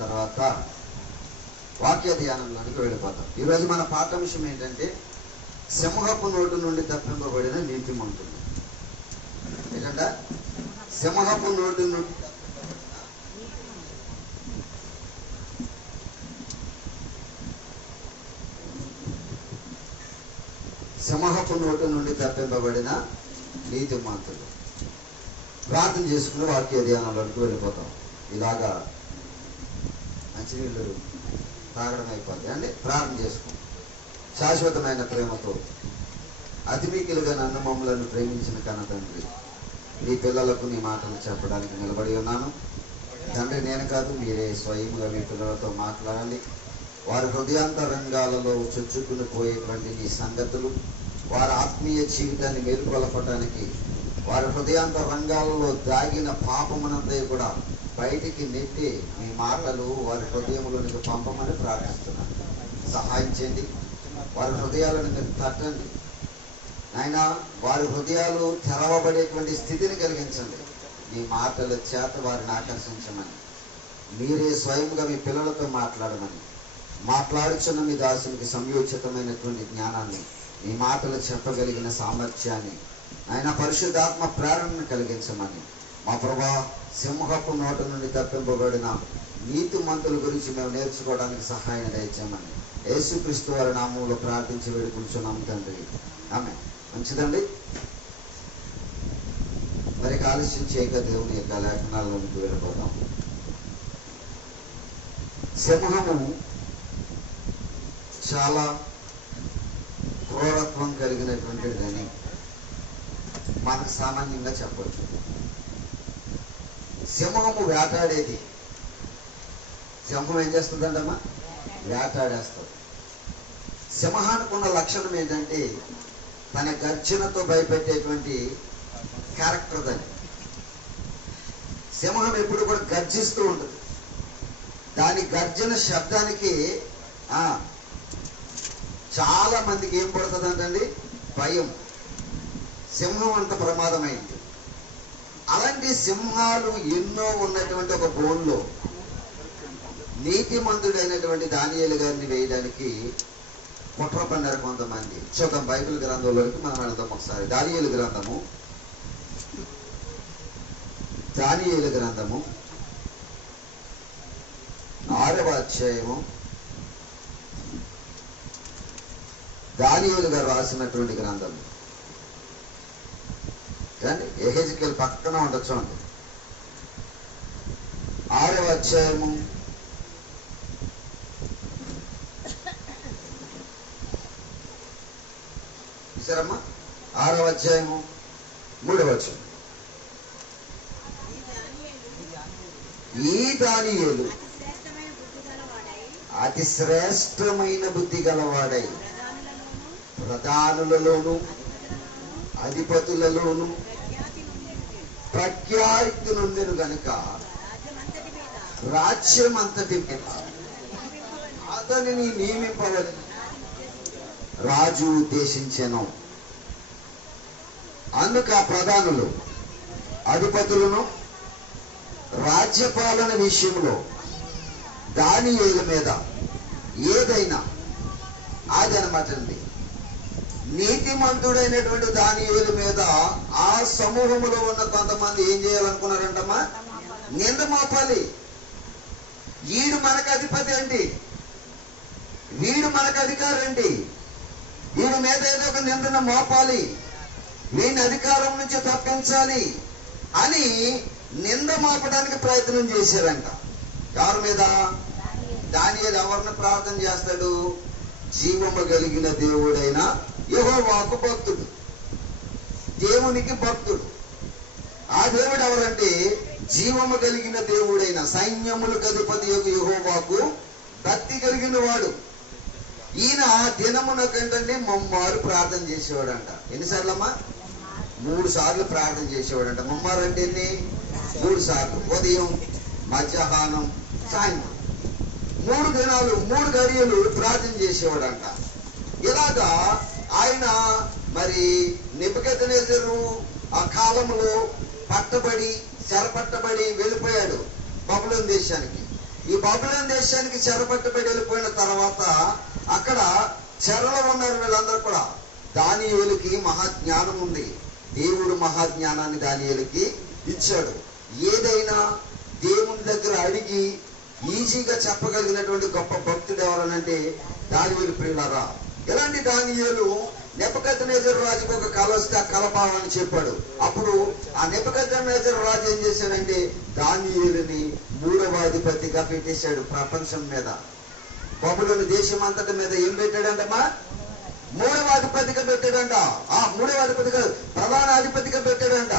తర్వాత వాక్య ధ్యానంలోనికి వెళ్ళిపోతాం. ఈరోజు మన పాఠాంశం ఏంటంటే సింహపు నోటు నుండి తప్పింపబడిన నీతిమంతులు ఏంటంటే? సింహపు నోటు నుండి సింహపు నోటు నుండి తప్పింపబడిన నీతిమంతులు ప్రార్థన చేసుకుని వాక్య ధ్యానంలోకి వెళ్ళిపోతాం. ఇలాగా మంచినీళ్ళు తాగడం అయిపోద్ది అండి ప్రారంభం చేసుకో శాశ్వతమైన ప్రేమతో. అతిమికిలుగా నన్ను మమ్మలను ప్రేమించిన కన్న తండ్రి నీ పిల్లలకు నీ మాటలు చెప్పడానికి నిలబడి ఉన్నాను. తండ్రి నేను కాదు మీరే స్వయంగా మీ పిల్లలతో మాట్లాడాలి. వారి హృదయాంతరంగాలలో చొచ్చుకుని పోయేటువంటి నీ సంగతులు వారి ఆత్మీయ జీవితాన్ని మేలుకొలపడానికి వారి హృదయాంత రంగాలలో దాగిన పాపమునంతా కూడా బయటికి నెట్టి మీ మాటలు వారి హృదయంలోనికి పంపమని ప్రార్థిస్తున్నాను. సహాయం చేయండి. వారి హృదయాలను మీరు తట్టండి. నాయన వారి హృదయాలు తెరవబడేటువంటి స్థితిని కలిగించండి. మీ మాటల చేత వారిని ఆకర్షించమని. మీరే స్వయంగా మీ పిల్లలతో మాట్లాడమని. మాట్లాడుచున్న మీ దాసునికి సంయోచితమైనటువంటి జ్ఞానాన్ని మీ మాటలు చెప్పగలిగిన సామర్థ్యాన్ని ఆయన పరిశుద్ధాత్మ ప్రేరణను కలిగించమని. మా ప్రభా సింహపు నోట నుండి తప్పింపబడిన నీతి మంతుల గురించి మేము నేర్చుకోవడానికి సహాయం దయచేయమని యేసుక్రీస్తు వారి నామంలో ప్రార్థించి వేడుకుంటున్నాము తండ్రి. ఆమె మంచిదండి? మరి ఆలస్యం చేయక దేవుని యొక్క లేఖనాల్లోకి వెళ్ళిపోతాం సింహము చాలా క్రూరత్వం కలిగినటువంటిదని మనకు సామాన్యంగా చెప్పవచ్చు సింహము వేటాడేది. సింహం ఏం చేస్తుందంటమ్మా? వేటాడేస్తుంది. సింహానికి ఉన్న లక్షణం ఏంటంటే తన గర్జనతో భయపెట్టేటువంటి క్యారెక్టర్ దాన్ని సింహం ఎప్పుడు కూడా గర్జిస్తూ ఉంటుంది. దాని గర్జన శబ్దానికి ఆ, చాలా మందికి ఏం పడుతుందంటండి? భయం. సింహం అంత ప్రమాదమైంది. అలాంటి సింహాలు ఎన్నో ఉన్నటువంటి ఒక బోన్లో నీతిమంతుడైనటువంటి దానియలు గారిని వేయడానికి కుట్ర పన్నారు కొంతమంది చూద్దాం బైబిల్ గ్రంథంలోకి మనం వెళ్దాం ఒకసారి. దానియలు గ్రంథము. దానియలు గ్రంథము. ఆరవ అధ్యాయము. దానియేలు గారు రాసినటువంటి గ్రంథం కానీ ఎహెజికల్ పక్కన ఉండొచ్చు అండి ఆరవ అధ్యాయము. చూసారమ్మా? ఆరవ అధ్యాయము మూడవ అధ్యాయం ఈ దానియేలు అతి శ్రేష్టమైన బుద్ధి గలవాడై ప్రధానులలోనూ అధిపతులలోను అధిపతులలోను ప్రఖ్యాతి గనుక రాజ్యం అంతటి మీద అతనిని నియమింపవలని. రాజు ఉద్దేశించను. అందుక ఆ ప్రధానులు అధిపతులను రాజ్యపాలన విషయంలో దానియేలు మీద ఏదైనా అది అనమాటండి నీతిమంతుడైనటువంటి దానియుల మీద ఆ సమూహంలో ఉన్న కొంతమంది ఏం చేయాలనుకున్నారంటమ్మా? నింద మోపాలి. వీడు మనకు అధిపతి అండి. వీడు మనకు అధికారం అండి. వీడి మీద ఏదో ఒక నిందన మోపాలి. వీడిని అధికారం నుంచి తప్పించాలి అని నింద మోపడానికి ప్రయత్నం చేశారంట. ఎవరి మీద? దాని ఎవరిని ప్రార్థన చేస్తాడు? జీవము కలిగిన దేవుడైనా యహోవాకు భక్తుడు. దేవునికి భక్తుడు. ఆ దేవుడు ఎవరంటే జీవము కలిగిన దేవుడైన సైన్యములు అధిపతి యొక్క యహోవాకు భక్తి కలిగిన వాడు ఈయన దినమునకంటే మమ్మారు ప్రార్థన చేసేవాడంట. ఎన్నిసార్లమ్మా? మూడు సార్లు ప్రార్థన చేసేవాడంట. మమ్మారు అంటే ఎన్ని? మూడు సార్లు. ఉదయం మధ్యాహ్నం సాయంత్రం. మూడు దినాలు మూడు గడియలు ప్రార్థన చేసేవాడంట. ఇలాగా ఆయన మరి నిపుకెతనేజరు ఆ కాలంలో పట్టబడి చెరపట్టబడి వెళ్ళిపోయాడు బబులోన్ దేశానికి. ఈ బబులోన్ దేశానికి చెరపట్టబడి వెళ్ళిపోయిన తర్వాత అక్కడ చెరలో ఉన్నారు వీళ్ళందరూ కూడా. దానియులకి మహాజ్ఞానం ఉంది. దేవుడు మహాజ్ఞానాన్ని దానియులకి ఇచ్చాడు. ఏదైనా దేవుని దగ్గర అడిగి ఈజీగా చెప్పగలిగినటువంటి గొప్ప భక్తుడు ఎవరనంటే దానియులు ప్రియులారా ఇలాంటి దానియేలు నెపకద్నేజర్ రాజుకు ఒక కళ వస్తే ఆ కలపాలని చెప్పాడు. అప్పుడు ఆ నెపకద్నేజర్ రాజు ఏం చేశాడంటే దానియేలుని మూడవ అధిపతిగా పెట్టేశాడు ప్రపంచం మీద. బబులోని దేశం అంతటి మీద ఏం పెట్టాడంటమ్మా? మూడవ అధిపతిగా పెట్టాడంట. ఆ మూడవ అధిపతిగా ప్రధాన అధిపతిగా పెట్టాడంట.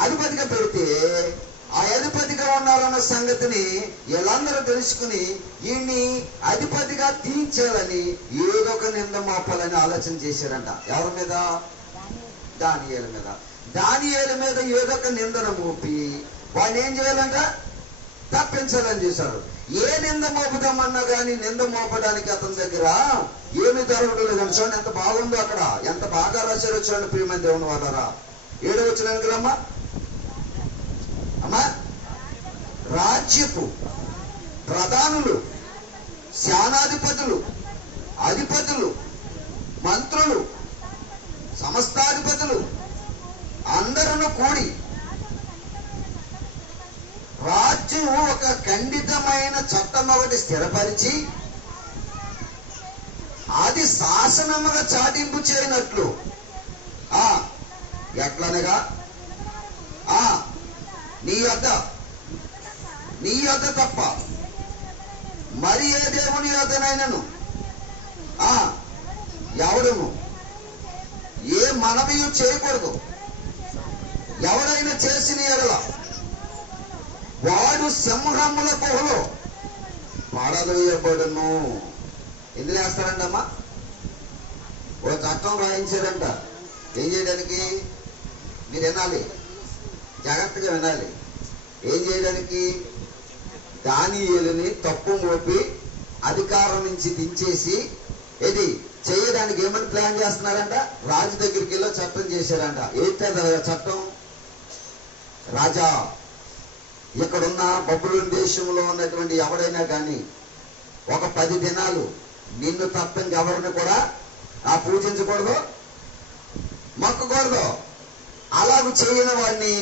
అధిపతిగా పెడితే ఆ అధిపతిగా ఉన్నారన్న సంగతిని వీళ్ళందరూ తెలుసుకుని ఈయన్ని అధిపతిగా తీర్చాలని ఏదో ఒక నింద మోపాలని ఆలోచన చేశారంట. ఎవరి మీద? దానియేల మీద. దానియేల మీద ఏదో ఒక నిందన మోపి వాళ్ళు ఏం చేయాలంట? తప్పించాలని చూశారు ఏ నింద మోపుదామన్నా కానీ నింద మోపడానికి అతని దగ్గర ఏమి దొరకడం లేదండి చూడండి ఎంత బాగుందో అక్కడ. ఎంత బాగా రాశారో చూడండి ప్రియమైన దేవుని వాళ్ళరా ఏడు వచ్చినానికి రమ్మా. అమ్మా రాజ్యపు ప్రధానులు శానాధిపతులు అధిపతులు మంత్రులు సమస్తాధిపతులు అందరూ కూడి రాజ్యం ఒక ఖండితమైన చట్టం ఒకటి స్థిరపరిచి అది శాసనముగా చాటింపు చేయనట్లు ఆ ఎట్లనగా? నీ యొద్ద. నీ యొద్ద తప్ప మరి ఏ దేవుని యొద్దనైనను? ఆ ఎవడును? ఏ మనవియు చేయకూడదు. ఎవడైనా చేసిన ఎడల వాడు సింహముల గుహలో పడదోయబడును ఎందుకు వేస్తారంటమ్మా ఓ చట్టం రాయించారంట ఏం చేయడానికి? మీరు వినాలి. జాగ్రత్తగా వినాలి. ఏం చేయడానికి? దానియులని తప్పు మోపి అధికారం నుంచి దించేసి ఇది చేయడానికి ఏమని ప్లాన్ చేస్తున్నారంట? రాజు దగ్గరికి వెళ్ళి చట్టం చేశారంట. ఏంటి చట్టం? రాజా ఇక్కడున్న బబులోన్ దేశంలో ఉన్నటువంటి ఎవడైనా కానీ ఒక పది దినాలు నిన్ను తప్ప ఇంకెవరిని కూడా ఆ పూజించకూడదు? మొక్కకూడదు అలాగ చేయని వాడిని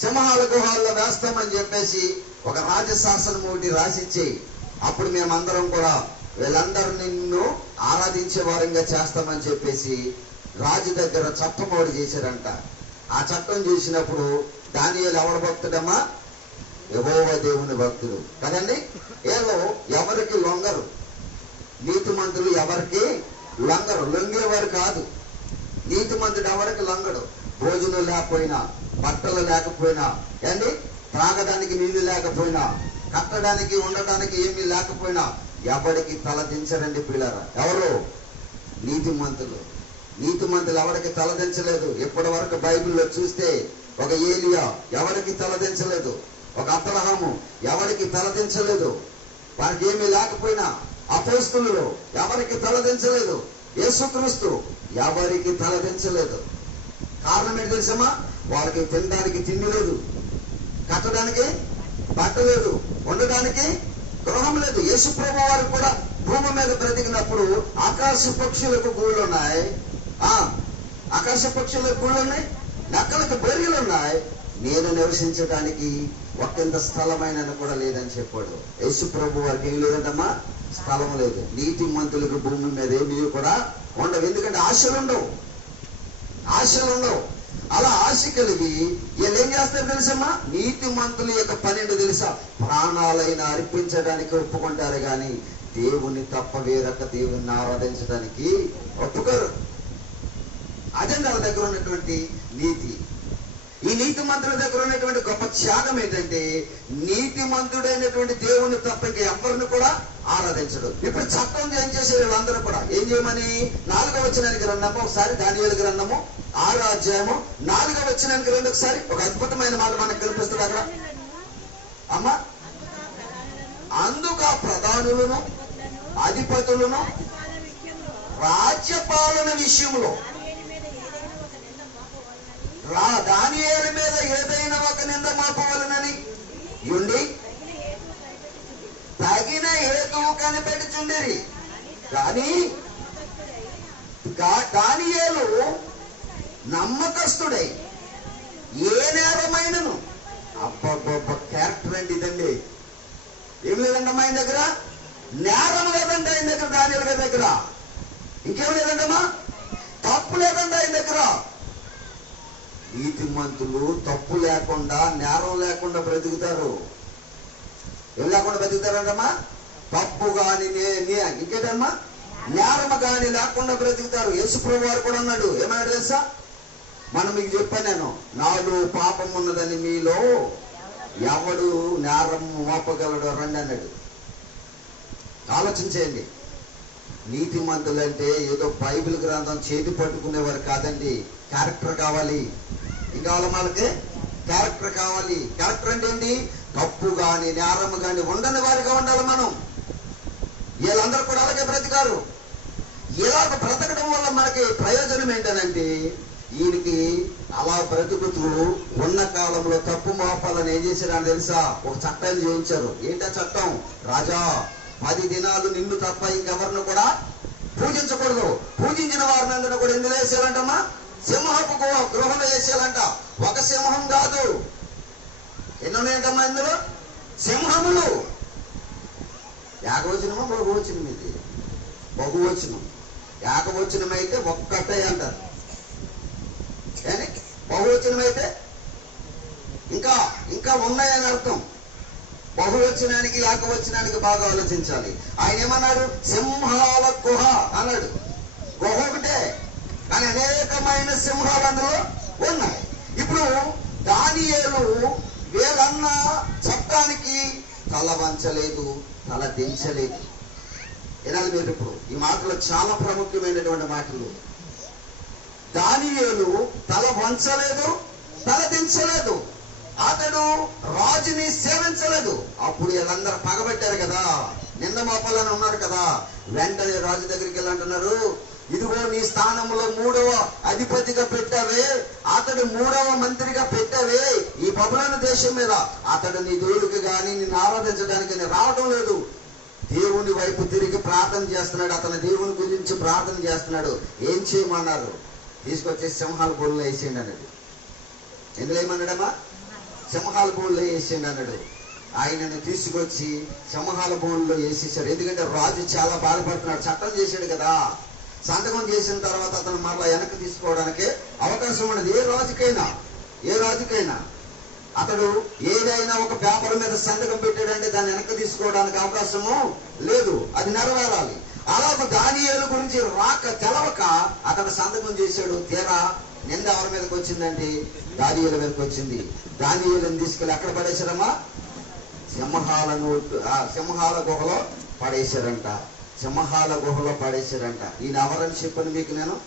సింహాల గుహాల్లో వేస్తామని చెప్పేసి ఒక రాజశాసనం ఒకటి రాసిచ్చేయి అప్పుడు మేమందరం కూడా వీళ్ళందరూ నిన్ను ఆరాధించే వారంగా చేస్తామని చెప్పేసి రాజు దగ్గర చట్టం ఒకటి చేశారంట. ఆ చట్టం చూసినప్పుడు దానియాలు ఎవరి భక్తుడమ్మా? యహోవ దేవుని భక్తుడు. కదండి? వీళ్ళు ఎవరికి లొంగరు. నీతిమంతులు ఎవరికి లొంగరు. లొంగేవారు కాదు. నీతిమంతుడు ఎవరికి లొంగడు? భోజనం లేకపోయినా బట్టలు లేకపోయినా ఏండి త్రాగడానికి నీళ్ళు లేకపోయినా కట్టడానికి ఉండడానికి ఏమీ లేకపోయినా ఎవరికి తల దించరండి పిల్లరా? ఎవరు? నీతిమంతులు. నీతిమంతులు ఎవరికి తలదించలేదు ఇప్పటి వరకు బైబిల్లో చూస్తే ఒక ఏలియా ఎవరికి తలదించలేదు ఒక అబ్రహాము ఎవరికి తలదించలేదు వారికి ఏమీ లేకపోయినా అపోస్తులు ఎవరికి తలదించలేదు యేసుక్రీస్తు ఎవరికి తలదించలేదు కారణం ఏంటి తెలుసమ్మా? వాళ్ళకి తినడానికి తిండి లేదు. కట్టడానికి బట్ట లేదు. ఉండడానికి గృహం లేదు. యేసు ప్రభు వారు కూడా భూమి మీద బ్రతికినప్పుడు ఆకాశ పక్షులకు గూళ్ళు ఉన్నాయి ఆ ఆకాశ పక్షులకు గూళ్ళు ఉన్నాయి నక్కలకు బెర్రీలు ఉన్నాయి. నేను నివసించడానికి ఒకంత స్థలమైన కూడా లేదని చెప్పాడు. యేసు ప్రభు వారికి ఏం లేదంటమ్మా? స్థలం లేదు. నీతి మంతులకు భూమి మీద ఏమీ కూడా ఉండవు. ఎందుకంటే ఆశలు ఉండవు. ఆశలు ఉండవు. అలా ఆశ కలిగి వీళ్ళు ఏం చేస్తారు తెలుసమ్మా? నీతి మంతుల యొక్క పన్నెండు తెలుసా? ప్రాణాలైన అర్పించడానికి ఒప్పుకుంటారు కానీ దేవుని తప్ప వేరొక దేవుని ఆరాధించడానికి ఒప్పుకోరు. అదే వాళ్ళ దగ్గర ఉన్నటువంటి నీతి. ఈ నీతి మంత్రుల దగ్గర ఉన్నటువంటి గొప్ప త్యాగం ఏంటంటే నీతి మంత్రుడైనటువంటి దేవుని తప్ప ఇంక ఎవరిని కూడా ఆరాధించడు. ఇప్పుడు చట్టం ఏం చేశారు వీళ్ళందరూ కూడా? ఏం చేయమని? నాలుగో వచ్చినానికి రండము ఒకసారి దాని గ్రంథము ఆరో అధ్యాయము నాలుగో వచ్చినానికి రెండు ఒకసారి ఒక అద్భుతమైన మాట మనకు కనిపిస్తుంది అక్కడ. అమ్మా అందుక ప్రధానులను అధిపతులను రాజ్యపాలన విషయంలో రా దానియేలు మీద ఏదైనా ఒక నింద మాపవలనని ఉండి కనిపెట్టుచుండిరి కానీ గా- దానియేలు నమ్మకస్తుడై ఏ నేరమైనను? అబ్బబ్బబ్బ క్యారెక్టర్ అండి ఇదండి. ఏం లేదండమ్మా ఆయన దగ్గర? నేరం లేదండి ఆయన దగ్గర దాని దగ్గర. ఇంకేం లేదండమ్మా తప్పు లేదండి ఆయన దగ్గర. నీతిమంతులు తప్పు లేకుండా నేరం లేకుండా బ్రతుకుతారు. ఏం లేకుండా బ్రతుకుతారంటమ్మా తప్పు గాని ఇంకేటమ్మా? నేరమ గాని లేకుండా బ్రతుకుతారు. యేసుప్రభు వారు కూడా అన్నాడు. ఏమన్నాడు తెలుసా? మనం మీకు చెప్పాను నేను నాలో పాపం ఉన్నదని మీలో ఎవడు నేరం మోపగలడు రండి అన్నాడు. ఆలోచించేయండి. నీతిమంతులంటే ఏదో బైబిల్ గ్రంథం చేతి పట్టుకునేవారు కాదండి. క్యారెక్టర్ కావాలి. ఇంకా వాళ్ళకి మనకి క్యారెక్టర్ కావాలి. క్యారెక్టర్ అంటే ఏంటి? తప్పు కానీ నేరం కానీ ఉండని వారిగా ఉండాలి మనం. వీళ్ళందరూ కూడా అలాగే బ్రతికారు. ఇలాగ బ్రతకడం వల్ల మనకి ప్రయోజనం ఏంటనంటే ఈయనకి అలా బ్రతుకుతూ ఉన్న కాలంలో తప్పు మోపాలని ఏం చేశారని తెలుసా? ఒక చట్టాన్ని చేయించారు. ఏంటా చట్టం? రాజా పది దినాలు నిన్ను తప్ప ఇంకెవరిని కూడా పూజించకూడదు. పూజించిన వారిని కూడా ఎందులో వేసేయాలంటమ్మా? సింహపు గృహ- గృహంలో వేసేయాలంట. ఒక సింహం కాదు. ఎన్ని ఉన్నాయంటమ్మా ఇందులో? సింహములు. ఏకవచనమా బహువచనం ఇది? బహువచనం. యాగవచనం అయితే ఒక్కటే అంటారు. కానీ బహువచనం అయితే ఇంకా ఇంకా ఉన్నాయని అర్థం. బహువచనానికి ఏకవచనానికి బాగా ఆలోచించాలి. ఆయన ఏమన్నాడు? సింహాల గుహ అన్నాడు. గుహ ఒకటే కానీ అనేకమైన సింహాలు అందులో ఉన్నాయి. ఇప్పుడు దానియేలు వీళ్ళన్న చట్టానికి తల వంచలేదు తల దించలేదు. వినాలి మీరు ఇప్పుడు. ఈ మాటలు చాలా ప్రాముఖ్యమైనటువంటి మాటలు. దానియేలు తల వంచలేదు తల దించలేదు. అతడు రాజుని సేవించలేదు. అప్పుడు వీళ్ళందరూ పగబెట్టారు కదా. నింద మోపాలని ఉన్నారు కదా. వెంటనే రాజు దగ్గరికి వెళ్ళంటున్నారు ఇదిగో నీ స్థానంలో మూడవ అధిపతిగా పెట్టావే. అతడు మూడవ మంత్రిగా పెట్టావే. ఈ బబులను దేశం మీద అతడు నీ దేవుడికి కానీ నిన్ను ఆరాధించడానికి రావడం లేదు. దేవుని వైపు తిరిగి ప్రార్థన చేస్తున్నాడు. అతని దేవుని గురించి ప్రార్థన చేస్తున్నాడు. ఏం చేయమన్నారు? తీసుకొచ్చేసి సింహాల బోల్లో వేసేయండి అన్నాడు. ఎందులో ఏమన్నాడమ్మా? సింహాల బోన్లో వేసేయండి అన్నాడు. ఆయనను తీసుకొచ్చి సింహాల బోన్లో వేసేసాడు ఎందుకంటే రాజు చాలా బాధపడుతున్నాడు. చట్టం చేశాడు కదా. సంతకం చేసిన తర్వాత అతను మరలా వెనక్కి తీసుకోవడానికి అవకాశం ఉండదు ఏ రాజుకైనా ఏ రాజుకైనా అతడు ఏదైనా ఒక పేపర్ మీద సంతకం పెట్టాడంటే దాన్ని వెనక్కి తీసుకోవడానికి అవకాశము లేదు. అది నెరవేరాలి. అలా దానియేలు గురించి రాక తెలవక అతను సంతకం చేశాడు. తీరా నింద ఎవరి మీదకి వచ్చిందండి? దానియేలు మీదకి వచ్చింది. దానియేలుని తీసుకెళ్ళి ఎక్కడ పడేశారమ్మా? సింహాల నోటు ఆ సింహాల గుహలో పడేశారంట. సింహాల గుహలో పడేశారంట. ఈయన ఎవరని చెప్పను మీకు నేను?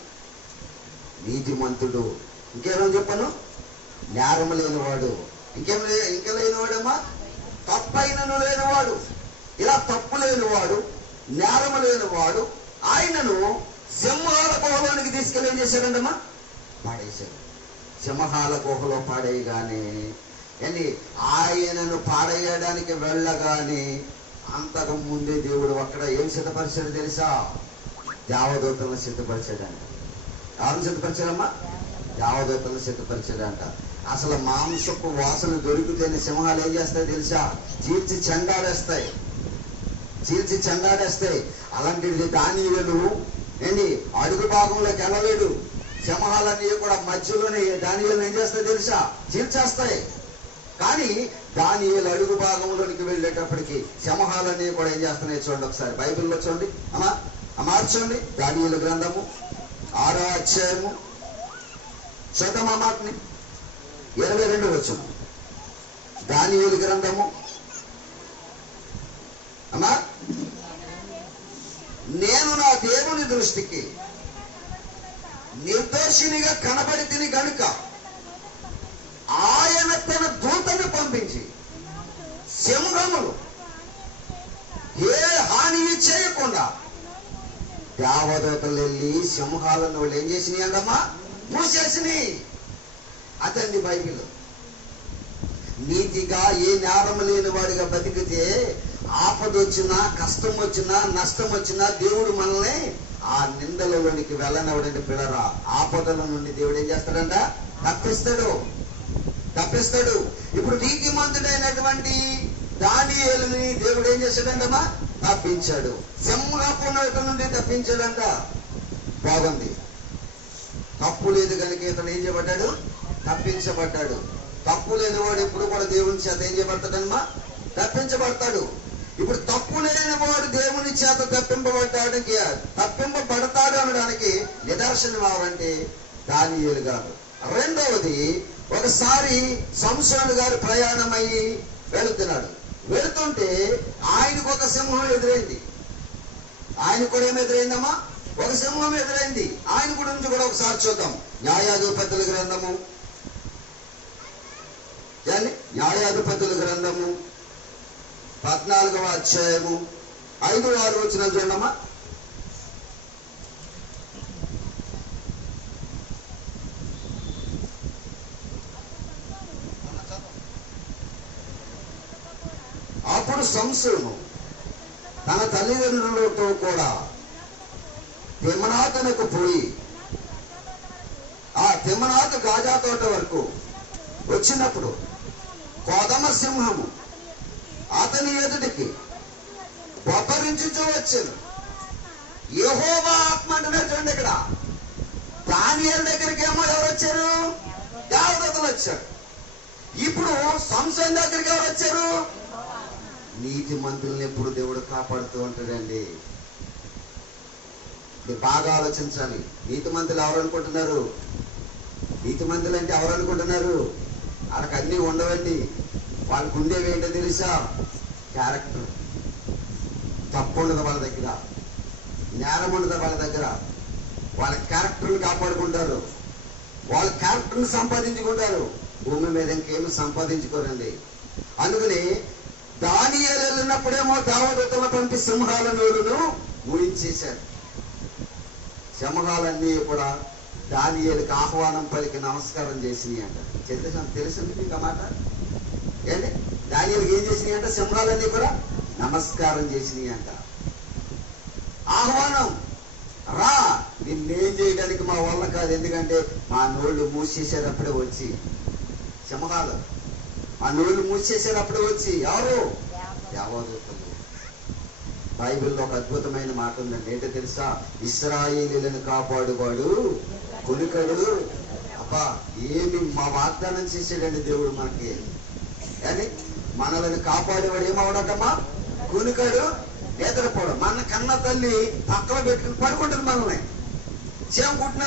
నీతిమంతుడు. ఇంకేమో చెప్పను? నేరం లేనివాడు. ఇంకేం లే ఇంకా లేనివాడమ్మా? తప్పైనను లేనివాడు. ఇలా తప్పు లేనివాడు నేరము లేనివాడు ఆయనను సింహాల గుహలోనికి తీసుకెళ్ళి ఏం చేశాడంటమ్మా? పాడేశాడు. సింహాల గుహలో పాడేయగానే ఏంటి ఆయనను పాడేయడానికి వెళ్ళగానే అంతకు ముందే దేవుడు అక్కడ ఏం సిద్ధపరిచాడు తెలుసా? దేవదూతలను సిద్ధపరిచాడంట. ఎవరిని సిద్ధపరిచాడమ్మా? దేవదూతలను సిద్ధపరిచాడంట. అసలు మాంసపు వాసన దొరికితేనే సింహాలు ఏం చేస్తాయి తెలుసా? చీల్చి చెండాలేస్తాయి. చీల్చి చెండాడేస్తాయి అలాంటిది దానియులు ఏంటి అడుగు భాగంలోకి వెళ్ళలేడు సింహాలన్నీ కూడా మధ్యలోనే దానియులను ఏం చేస్తాయి తెలుసా? చీల్చేస్తాయి. కానీ దానియులు అడుగు భాగంలోనికి వెళ్ళేటప్పటికి సింహాలన్నీ కూడా ఏం చేస్తున్నాయి చూడండి ఒకసారి. బైబిల్లో చూడండి. అమ్మా మార్చండి దానియుల గ్రంథము ఆరో అధ్యాయము. చూద్దాం మాటని ఇరవై రెండు వచ్చును దానియుల గ్రంథము. అమ్మా నేను నా దేవుని దృష్టికి నిర్దోషినిగా కనబడి తిని గనుక ఆయన తన దూతను పంపించి సింహములు ఏ హాని చేయకుండా దేవదూతలు వెళ్ళి సింహాలను వాళ్ళు ఏం చేసినాయి అందమ్మా మూసేసినాయి. అతన్ని బైబిల్. నీతిగా ఏ నేరం లేని వాడిగా బతికితే ఆపద వచ్చినా కష్టం వచ్చినా నష్టం వచ్చినా దేవుడు మనల్ని ఆ నిందలలోనికి వెళ్ళనివ్వడండి పిల్లరా. ఆపదల నుండి దేవుడు ఏం చేస్తాడంట? తప్పిస్తాడు. తప్పిస్తాడు. ఇప్పుడు నీతిమంతుడైనటువంటి దానియేలుని దేవుడు ఏం చేశాడంటమ్మా? తప్పించాడు. సింహపు నోటి నుండి తప్పించాడంట. బాగుంది. తప్పు లేదు కనుక ఇతను ఏం చేయబడ్డాడు? తప్పించబడ్డాడు. తప్పు లేని వాడు ఎప్పుడు కూడా దేవుని చేత ఏం చేయబడతాడమ్మా? తప్పించబడతాడు. ఇప్పుడు తప్పు లేని వాడు దేవుని చేత తప్పింపబడ్డానికి తప్పింపబడతాడు అనడానికి నిదర్శనం ఎవరంటే దానియులు గారు. రెండవది ఒకసారి సంసోను గారు ప్రయాణమయ్యి వెళుతున్నాడు. వెళుతుంటే ఆయనకు ఒక సింహం ఎదురైంది. ఆయన కూడా ఏం ఎదురైందమ్మా? ఒక సింహం ఎదురైంది. ఆయన గురించి కూడా ఒకసారి చూద్దాం. న్యాయాధిపతుల గ్రంథము. న్యాయాధిపతుల గ్రంథము. పద్నాలుగవ అధ్యాయము ఐదు ఆరు వచ్చిన చూడమ్మా. అప్పుడు సంశయము తన తల్లిదండ్రులతో కూడా తిమ్మనాథనకు పోయి ఆ తిమ్మనాథ గాజా తోట వరకు వచ్చినప్పుడు కోదమ సింహము అతని ఎదుటికి బొబ్బరించుచూ వచ్చాను యెహోవా ఆత్మ అంటున్నారు చూడండి ఇక్కడ. దానియల్ దగ్గరికి ఏమో ఎవరు వచ్చారు దేవదతలు వచ్చారు ఇప్పుడు సంశయం దగ్గరికి ఎవరు వచ్చారు నీతి మంత్రుల్ని ఎప్పుడు దేవుడు కాపాడుతూ ఉంటాడండి. ఇది బాగా ఆలోచించాలి. నీతి మంత్రులు ఎవరు అనుకుంటున్నారు? నీతి మంత్రులు అంటే ఎవరు అనుకుంటున్నారు? వాళ్ళకి అన్నీ ఉండవండి. వాళ్ళకు ఉండేవి ఏంటో తెలుసా? క్యారెక్టర్. తప్పు ఉండదు వాళ్ళ దగ్గర. నేరం ఉండదు వాళ్ళ దగ్గర. వాళ్ళ క్యారెక్టర్ని కాపాడుకుంటారు. వాళ్ళ క్యారెక్టర్ని సంపాదించుకుంటారు. భూమి మీద ఇంకేమి సంపాదించుకోరండి. అందుకని దాని వెళ్ళినప్పుడేమో దేవదూతలు సింహాల నోరును ఊహించేశారు. సింహాలన్నీ కూడా దానియేలుకి ఆహ్వానం పలికి నమస్కారం చేసినాయి అంట తెలుసా తెలిసింది మీకు ఆ మాట? ఏంటి దానియేలుకి ఏం చేసినాయి అంట? సింహాలన్నీ కూడా నమస్కారం చేసినాయి అంట. ఆహ్వానం. రా నిన్నేం చేయడానికి మా వల్ల కాదు. ఎందుకంటే మా నోళ్ళు మూసేసేటప్పుడే వచ్చి సింహాలు. మా నోళ్ళు మూసేసేటప్పుడే వచ్చి ఎవరు? దేవదూతలు. బైబిల్లో ఒక అద్భుతమైన మాట ఉందండి. ఏంటో తెలుసా? ఇస్రాయేలీలను కాపాడువాడు కొనుకడు. అబ్బా ఏమి మా వాగ్దానం చేసాడండి దేవుడు మనకి? కానీ మనల్ని కాపాడేవాడు ఏమవడటమ్మా కునుకడు నిద్రపోవడం మన కన్న తల్లి పక్కన పెట్టుకుని పడుకుంటుంది మనల్ని. సేమ కుట్టిన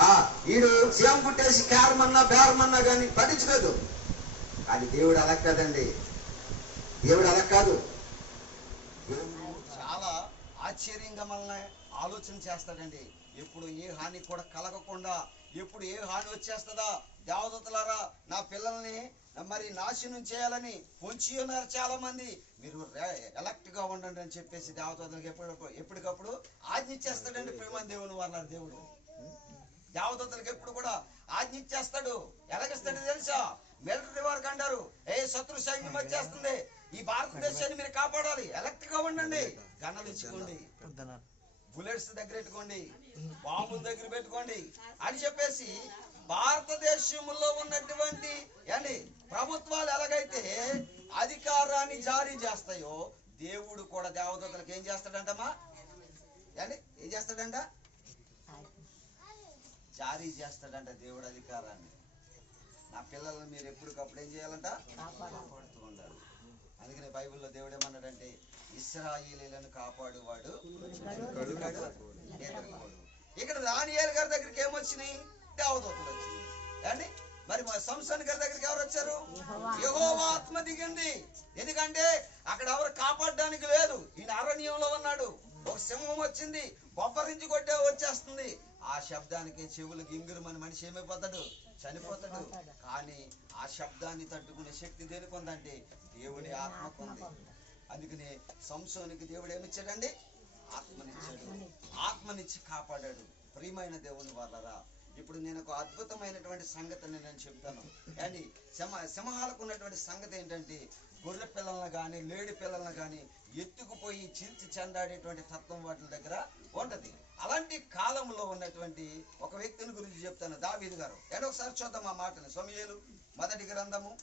ఆ వీడు సేమ కుట్టేసి కారమన్నా బేరమన్నా కానీ పట్టించుకోదు. అది దేవుడు అలా కాదండి. దేవుడు అలా కాదు. దేవుడు చాలా ఆశ్చర్యంగా మనల్ని ఆలోచన చేస్తాడండి. ఎప్పుడు ఏ హాని కూడా కలగకుండా ఎప్పుడు ఏ హాని వచ్చేస్తుందా? దేవదూతలారా నా పిల్లల్ని మరి నాశనం చేయాలని పొంచి ఉన్నారు చాలా మంది మీరు ఎలక్ట్గా ఉండండి అని చెప్పేసి దేవదూతలకు ఎప్పుడు ఎప్పటికప్పుడు ఆజ్ఞిచ్చేస్తాడండి ప్రేమ దేవుని వాళ్ళ దేవుడు. దేవదూతలకు ఎప్పుడు కూడా ఆజ్ఞిచ్చేస్తాడు ఎలాగిస్తాడు తెలుసా? మిలిటరీ వారికి అంటారు ఏ శత్రు సైన్యం వచ్చేస్తుంది. ఈ భారతదేశాన్ని మీరు కాపాడాలి. ఎలక్ట్గా ఉండండి. గన్నలు ఇచ్చుకోండి బుల్లెట్స్ దగ్గర పెట్టుకోండి. బాంబుల దగ్గర పెట్టుకోండి అని చెప్పేసి భారతదేశంలో ఉన్నటువంటి ఏండి ప్రభుత్వాలు ఎలాగైతే అధికారాన్ని జారీ చేస్తాయో దేవుడు కూడా దేవదూతలకు ఏం చేస్తాడంటమ్మా? ఏండి ఏం చేస్తాడంట? జారీ చేస్తాడంట దేవుడు అధికారాన్ని. నా పిల్లల్ని మీరు ఎప్పటికప్పుడు ఏం చేయాలంట? కాపాడుతూ ఉండాలి. అందుకనే బైబిల్లో దేవుడు ఏమన్నాడంటే ఇస్రాయిలీలను కాపాడువాడు. ఇక్కడ రానియాల్ గారి దగ్గరికి ఏమొచ్చినాయి? దేవదూతలు వచ్చినాయి. అండి మరి మా సంసన్ గారి దగ్గరికి ఎవరు వచ్చారు? యెహోవా. ఆత్మ దిగింది. ఎందుకంటే అక్కడ ఎవరు కాపాడడానికి లేదు. ఈయన అరణ్యంలో ఉన్నాడు. ఒక సింహం వచ్చింది. బొబ్బరించి కొట్టే వచ్చేస్తుంది. ఆ శబ్దానికి చెవులు గింగురుమని మనిషి ఏమైపోతాడు? చనిపోతాడు. కానీ ఆ శబ్దాన్ని తట్టుకునే శక్తి దేనికి ఉందంటే దేవుడి ఆత్మకు ఉంది. అందుకనే సంసోనికి దేవుడు ఏమిచ్చాడండి? ఆత్మనిచ్చాడు. ఆత్మనిచ్చి కాపాడాడు. ప్రియమైన దేవుని వాళ్ళరా ఇప్పుడు నేను ఒక అద్భుతమైనటువంటి సంగతిని నేను చెప్తాను. అండి సింహ సింహాలకు ఉన్నటువంటి సంగతి ఏంటంటే గొర్రె పిల్లలను కానీ లేడి పిల్లలను కానీ ఎత్తుకుపోయి చీల్చి చెండాడేటువంటి తత్వం వాటి దగ్గర ఉండదు. అలాంటి కాలంలో ఉన్నటువంటి ఒక వ్యక్తిని గురించి చెప్తాను. దావీదు గారు. ఏడో ఒకసారి చూద్దాం ఆ మాటని. సమయలు మొదటి గ్రంథము.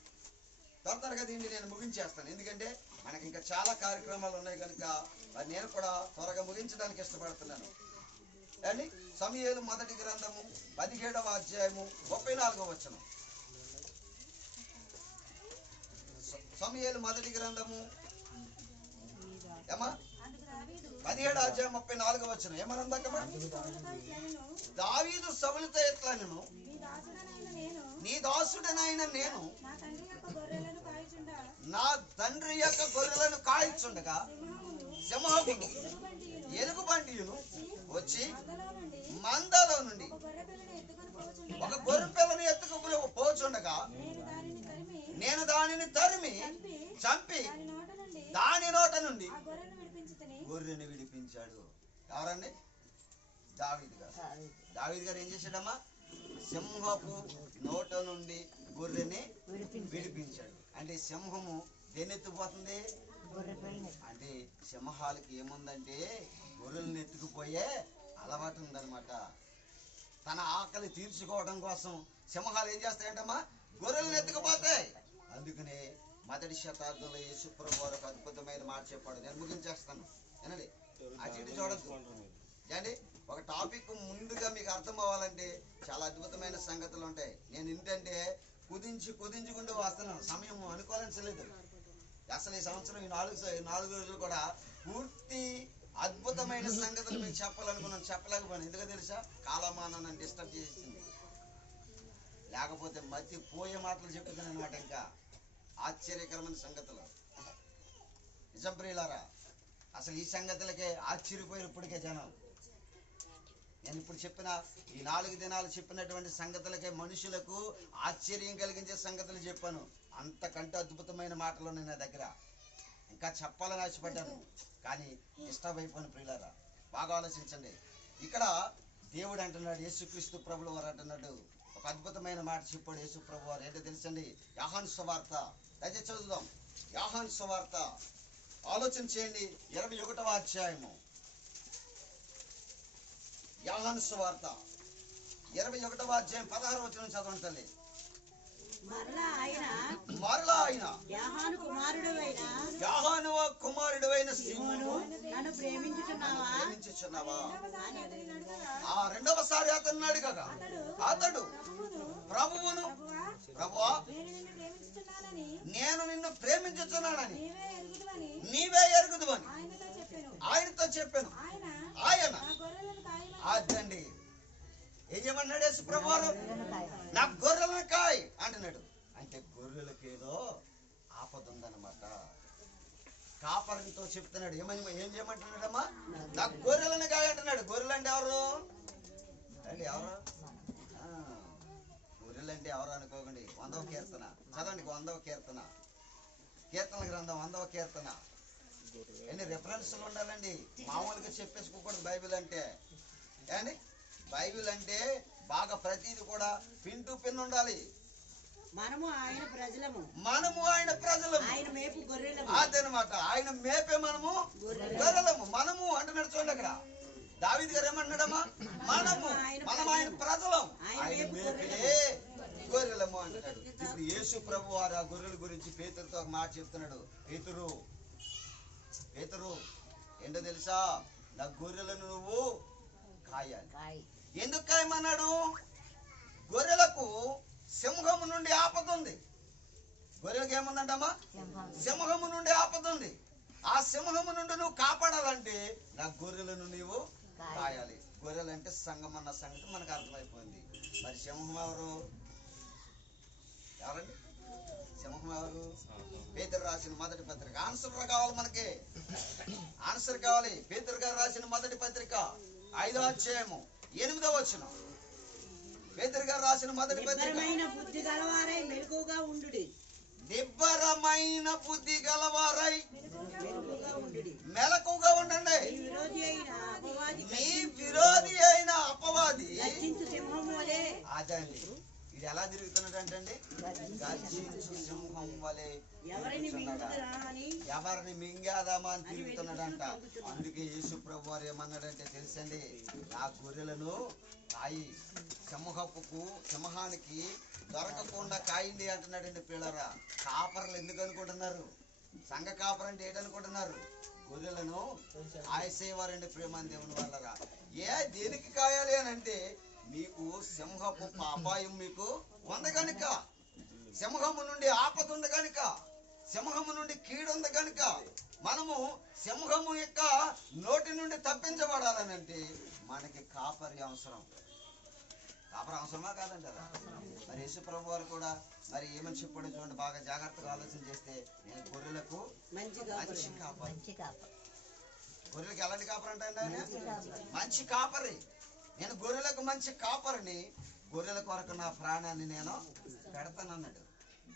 తొందరగా దీన్ని నేను ముగించేస్తాను. ఎందుకంటే మనకి ఇంకా చాలా కార్యక్రమాలు ఉన్నాయి కనుక అది నేను కూడా త్వరగా ముగించడానికి ఇష్టపడుతున్నాను. అండి సమయలు మొదటి గ్రంథము పదిహేడవ అధ్యాయము ముప్పై నాలుగవ వచనం. సమయలు మొదటి గ్రంథము ఏమా? పదిహేడు అధ్యాయం ముప్పై నాలుగవ వచనం. ఏమనందాక దావీదు సవులతో ఎట్లా నీ నేను నీ దాసుడనైన నేను నా తండ్రి యొక్క గొర్రెలను కాయుచుండా నా తండ్రి వచ్చి మందలో నుండి ఒక గొర్రె పిల్లను పిల్లని ఎత్తుకు పోచుండగా నేను దానిని తరిమి నేను దానిని తరిమి చంపి దాని నోట నుండి గొర్రెని విడిపించాడు. ఎవరండి? దావీద్ గారు. దావీద్ గారు ఏం చేశాడమ్మా? సింహపు నోట నుండి గొర్రెని విడిపించాడు. అంటే సింహము దేన్ని ఎత్తుకుపోతుంది అంటే సింహాలకి ఏముందంటే గొర్రెలను ఎత్తుకుపోయే అలవాటు ఉందన్నమాట. తన ఆకలి తీర్చుకోవడం కోసం సింహాలు ఏం చేస్తాయంటమ్మా? గొర్రెలను ఎత్తుకుపోతాయి అందుకనే మొదటి శతాబ్దంలో యేసుప్రభు వారు ఒక అద్భుతమైన మాట చెప్పాడు. నేను ముగించేస్తాను. వినండి. అటు ఇటు చూడద్దు. ఏండి ఒక టాపిక్ ముందుగా మీకు అర్థం అవ్వాలంటే చాలా అద్భుతమైన సంగతులు ఉంటాయి. నేను ఏంటంటే కుదించి కుదించుకుంటూ వస్తున్నాను. సమయం అనుకోవాల్సలేదు అసలు ఈ సంవత్సరం ఈ నాలుగు నాలుగు రోజులు కూడా పూర్తి అద్భుతమైన సంగతులు మీకు చెప్పాలనుకున్నాను. చెప్పలేకపోయాను. ఎందుకు తెలుసా? కాలమానం నన్ను డిస్టర్బ్ చేసింది. లేకపోతే మతి పోయే మాటలు చెప్తున్నాను అనమాట ఇంకా. ఆశ్చర్యకరమైన సంగతులు. నిజం ప్రియులారా అసలు ఈ సంగతులకే ఆశ్చర్యపోయారు ఇప్పటికే జనం నేను ఇప్పుడు చెప్పిన ఈ నాలుగు దినాలు చెప్పినటువంటి సంగతులకే మనుషులకు ఆశ్చర్యం కలిగించే సంగతులు చెప్పాను. అంతకంటే అద్భుతమైన మాటలు ఉన్నాయి నా దగ్గర. ఇంకా చెప్పాలని ఆశపడ్డాను. కానీ డిస్టర్బ్ అయిపోయిన ప్రియులారా. బాగా ఆలోచించండి. ఇక్కడ దేవుడు అంటున్నాడు యేసుక్రీస్తు ప్రభులు వారు అంటున్నాడు. ఒక అద్భుతమైన మాట చెప్పాడు యేసు ప్రభు వారు. ఏంటో తెలుసండి? యాహాన్ సువార్త. దయచేసి చదువుదాం. యాహాన్ సువార్త. ఆలోచన చేయండి. ఇరవై ఒకటవ అధ్యాయము. యాహాను సువార్త ఇరవై ఒకటవ అధ్యాయం పదహారు వచ్చిన చదవండి తల్లి. మరలా ఆయన యాహాను కుమారుడైన సింహను నన్ను ప్రేమించుచున్నావా? ఆ రెండవసారి అతన్ని అడిగగా అతడు ప్రభువును ప్రభువా నేను నిన్ను ప్రేమించుచున్నానని నేను నిన్ను ప్రేమించుచున్నానని నీవే ఎరుగుదువని ఆయనతో చెప్పాను. ఆయన ఆయన నా గొర్రెలను కాయమని అదండి ఏం చేయమన్నాడు యేసు ప్రభువారు నా గొర్రెలను కాయ్ అంటున్నాడు. అంటే గొర్రెలకి ఏదో ఆపద ఉందన్నమాట కాపరితో చెప్తున్నాడు. ఏమని ఏం చేయమంటున్నాడమ్మా? నా గొర్రెలను కాయ అంటున్నాడు. గొర్రెలు అంటే ఎవరు? అండి ఎవరు? ఆ, గొర్రెలు అంటే ఎవరు అనుకోకండి. వందవ కీర్తన. చదవండి వందవ కీర్తన. కీర్తన గ్రంథం వందవ కీర్తన. ఎన్ని రెఫరెన్స్లు ఉండాలండి? మామూలుగా చెప్పేసుకోకూడదు బైబిల్ అంటే. ఏమండి బైబిల్ అంటే బాగా ప్రతిది కూడా పిన్ టు పిన్ ఉండాలి. మనము ఆయన ప్రజలము. మనము ఆయన ప్రజలము. ఆయన మేపు గొర్రెలము. అదనమాట. ఆయన మేపే మనము గొర్రెలము. మనము అంటున్నాడు చూడండి అక్కడ. దావిద్ గారు ఏమన్నాడమ్మా మనము మనం ఆయన ప్రజలం. ఆయన మేపే గొర్రెలము అంటున్నాడు. ఇప్పుడు యేసు ప్రభు వారు ఆ గొర్రెల గురించి పేతురుతో ఒక మాట చెప్తున్నాడు. పేతురు పేతురు ఏంటో తెలుసా? నా గొర్రెలను నువ్వు కాయాలి. ఎందుకు కాయమన్నాడు? గొర్రెలకు సింహము నుండి ఆపద ఉంది. గొర్రెలకు ఏముందంటమ్మా? సింహము. నుండి ఆపద ఉంది. ఆ సింహము నుండి నువ్వు కాపాడాలంటే నా గొర్రెలను నీవు కాయాలి. గొర్రెలు అంటే సంఘం అన్న సంగతి మనకు అర్థమైపోయింది. మరి సింహం ఎవరు? ఎవరండి? సింహం ఎవరు? పేదరు రాసిన మొదటి పత్రిక. ఆన్సర్ కావాలి మనకి. ఆన్సర్ కావాలి. పేదరు గారు రాసిన మొదటి పత్రిక. ఐదో అధ్యాయము ఎనిమిదో వచ్చిన పేదరు గారు రాసిన మొదటి నిబ్బరమైన బుద్ధి గలవారై మెలకుగా ఉండుడి. నిబ్బరమైన బుద్ధి గలవారై మెలకుగా ఉండుడి. మీ విరోధి అయిన అపవాది అదండి. ఇది ఎలా గర్జించు సింహం వలె ఎవరిని మింగేదామా అని తిరుగుతున్నాడంట. అందుకే యేసు ప్రభు వారు ఏమన్నాడంటే తెలుసండి నా గొర్రెలను కాయి సింహపుకు సింహానికి దొరకకుండా కాయండి అంటున్నాడండి పిల్లరా. కాపర్లు ఎందుకు అనుకుంటున్నారు? సంఘ కాపర్ అంటే ఏంటనుకుంటున్నారు గొర్రెలను ఆయసేవారండి ప్రేమాన్ దేవుని వాళ్ళరా ఏ దేనికి కాయాలి అని అంటే మీకు సింహపు అపాయం మీకు ఉంది కనుక సింహము నుండి ఆపద ఉంది కనుక సింహము నుండి కీడు ఉంది కనుక మనము సింహము యొక్క నోటి నుండి తప్పించబడాలనంటే మనకి కాపరి అవసరం. కాపరి అవసరమా కాదంటారా? మరి యేసు ప్రభు వారు కూడా మరి ఏమని చెప్పాడో చూడండి బాగా జాగ్రత్తగా ఆలోచన చేస్తే నేను గొర్రెలకు మంచి కాపరి. గొర్రెలకు ఎలాంటి కాపరి అంటే ఆయన? మంచి కాపరి. నేను గొర్రెలకు మంచి కాపరిని. గొర్రెల కొరకు నా ప్రాణాన్ని నేను పెడతానన్నాడు.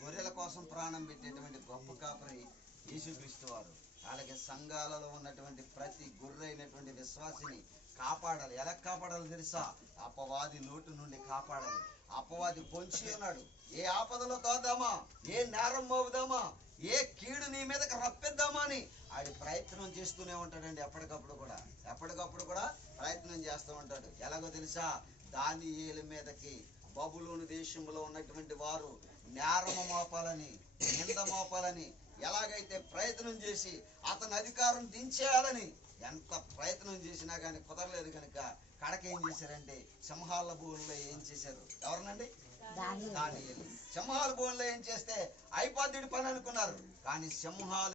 గొర్రెల కోసం ప్రాణం పెట్టేటువంటి గొప్ప కాపరి యేసుక్రీస్తు వారు. అలాగే సంఘాలలో ఉన్నటువంటి ప్రతి గొర్రె అయినటువంటి విశ్వాసిని కాపాడాలి. ఎలా కాపాడాలి తెలుసా? అపవాది లోటు నుండి కాపాడాలి. అపవాది పొంచి ఉన్నాడు. ఏ ఆపదలో దోదామా ఏ నేరం మోపుదామా ఏ కీడు నీ మీదకి రప్పిద్దామని ఆడి ప్రయత్నం చేస్తూనే ఉంటాడండి ఎప్పటికప్పుడు కూడా. ఎప్పటికప్పుడు కూడా ప్రయత్నం చేస్తూ ఉంటాడు. ఎలాగో తెలుసా? దాని ఏల మీదకి బబులోని దేశంలో ఉన్నటువంటి వారు నేరము మోపాలని నింద మోపాలని ఎలాగైతే ప్రయత్నం చేసి అతని అధికారం దించేయాలని ఎంత ప్రయత్నం చేసినా కానీ కుదరలేదు కనుక కడక ఏం చేశారంటే సింహాల భూముల్లో ఏం చేశారు? ఎవరినండి? సింహాల భూముల్లో ఏం చేస్తే అయిపోద్ది పని అనుకున్నారు. కానీ సింహాలు